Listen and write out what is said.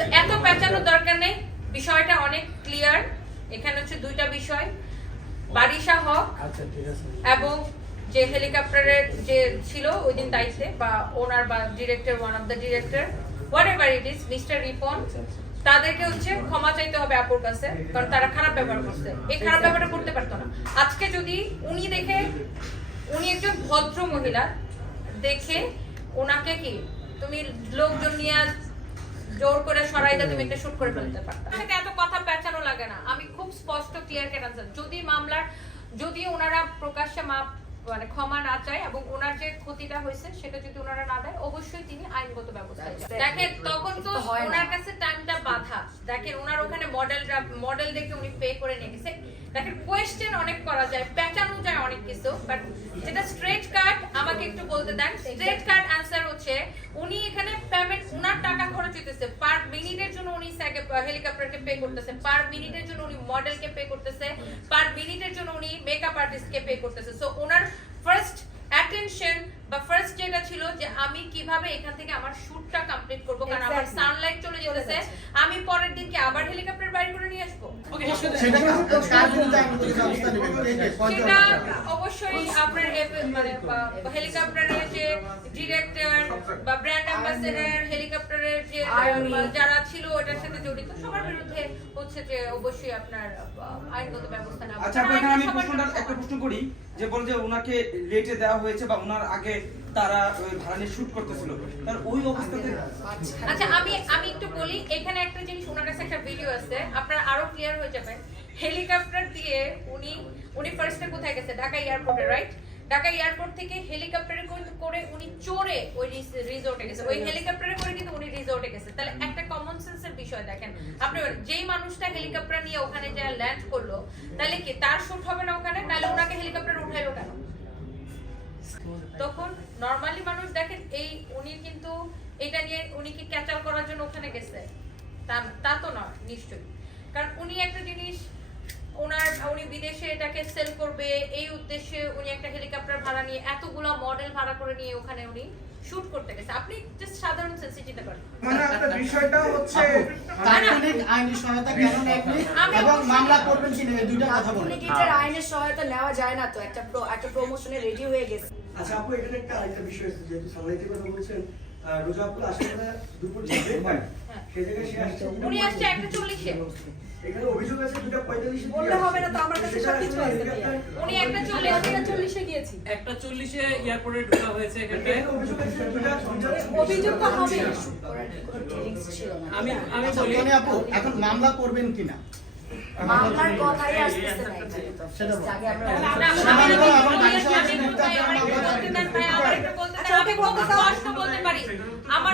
So, এত পেঁচানোর দরকার নেই। বিষয়টা অনেক ক্লিয়ার এখানে হচ্ছে দুইটা বিষয়। বারিশা হক আচ্ছা এবং যে হেলিকপ্টারের যে ছিল ওই দিন দায়িত্বে বা ওনার বা director one of the director whatever it is mister Ripon তাদেরকে হচ্ছে ক্ষমা চাইতে হবে আপুর কাছে কারণ তারা খারাপ ব্যবহার করছে। এই খারাপ ব্যবহারটা করতে পারতো না। আজকে যদি উনি দেখে উনি একজন ভদ্র মহিলা দেখে ওনাকে কি তুমি লোকজন নিয়ে জোর করে তুমি একটা শুট করে ফেলতে পারতা। আমাকে এত কথা পেঁচানো লাগে না। আমি খুব স্পষ্ট ক্লিয়ার কেন যদি মামলার যদি ওনারা প্রকাশ্যে মাপ মানে ক্ষমা না চায় এবং ওনার যে ক্ষতিটা হয়েছে সেটা যদি ওনারা না দেয় অবশ্যই তিনি আইনগত ব্যবস্থা দেখেন তখন তো ওনার কাছে টাইমটা বাধা। দেখেন ওনার ওখানে মডেল মডেল দেখে উনি পে করে নিয়ে গেছে। দেখেন কোয়েশ্চেন অনেক করা যায় পেঁচানো যায় অনেক কিছু বাট যেটা স্ট্রেট কার্ড আমাকে একটু বলতে দেন স্ট্রেট কার্ড অ্যান্সার হচ্ছে উনি এখানে পেমেন্ট উনার টাকা খরচ পার মিনিটের জন্য উনি হেলিকপ্টারকে পে করতেছে। পার মিনিটের জন্য উনি মডেলকে পে করতেছে। পার মিনিটের জন্য উনি মেকআপ আর্টিস্টকে পে করতেছে। সো ওনার ফার্স্ট অ্যাটেনশন বা ফার্স্ট যেটা ছিল যে আমি কীভাবে এখান থেকে আমার শুটটা কমপ্লিট করব কারণ আমার সানলাইট চলে যেতেছে। আমি পরের দিন কি আবার হেলিকপ্টার বাইরে করে নিয়ে আসব? সেটা? অবশ্যই আপনার মানে বা- হেলিকপ্টারের যে ডিরেক্টর বা ব্র্যান্ড অ্যাম্বাসেডর হেলিকপ্টারের যে যারা ছিল ওটার সাথে জড়িত সবার বিরুদ্ধে হচ্ছে যে অবশ্যই আপনার আইনগত ব্যবস্থা নেওয়া। আচ্ছা আমি প্রশ্নটা একটা প্রশ্ন করি যে বল যে ওনাকে রেটে দেওয়া হয়েছে বা ওনার আগে তারা, ওই নিয়ে শুট করতেছিল। তার ওই অবস্থাতে আচ্ছা আমি আমি একটু বলি, এখানে একটা জিনিস, ওনার কাছে একটা ভিডিও আছে। আপনারা আরও ক্লিয়ার হয়ে যাবেন। হেলিকপ্টার দিয়ে উনি উনি ফার্স্টে কোথায় গেছে? ঢাকা এয়ারপোর্টে রাইট ঢাকা এয়ারপোর্ট থেকে হেলিকপ্টারে করে উনি চড়ে ওই রিসোর্টে গেছে। ওই হেলিকপ্টারে করে কিন্তু উনি রিসোর্টে গেছে। তাহলে একটা কমন সেন্সের বিষয় দেখেন। আপনি যেই মানুষটা হেলিকপ্টার নিয়ে ওখানে যা ল্যান্ড করল, তাহলে কি তার শুট হবে না ওখানে? তাহলে ওনাকে কিন্তু এটা নিয়ে উনি কি ক্যাচাল করার জন্য ওখানে গেছে? তা তা নয়, নিশ্চয়ই। কারণ উনি একটা জিনিস বিদেশে এটাকে সেল করবে এই উদ্দেশ্যে উনি একটা হেলিকপ্টার ভাড়া নিয়ে এতগুলা মডেল ভাড়া করে নিয়ে ওখানে উনি শুট করতে গেছে। আপনি জাস্ট সাধারণ সেন্সিটিভিটি করেন। মানে আপনার বিষয়টা হচ্ছে তাৎক্ষণিক আইনি সহায়তা কেন আমি এবং মামলা করবেন কিনা এই দুইটা কথা বলেন। কমিউনিকেটের আইনের সহায়তা নেওয়া যায় না তো একটা pro- একটা প্রমোশনে রেডি হয়ে গেছে। আচ্ছা আপু এখানে একটা আরেকটা বিষয় আছে যেহেতু সানলাইটের কথা বলছেন রোজা আপু আসলে দুপুর চারটে হ্যাঁ। সেই জায়গায় সে আসছে উনি আসছে একটা চল্লিশে। এখানে অভিযোগ আছে দুটা বললে হবে না তো, আমার কাছে সবকিছু আছে। উনি একটা চল্লিশ একটা চল্লিশে গিয়েছি। একটা চল্লিশে এয়ারপোর্টে ঢোকা হয়েছে এখানে অভিযোগ তো হবে আমি আমি বলি। আপু মামলা করবেন কিনা? মামলার কথাই আসতেছে না সেটা আচ্ছা, বলতে পারি। আমার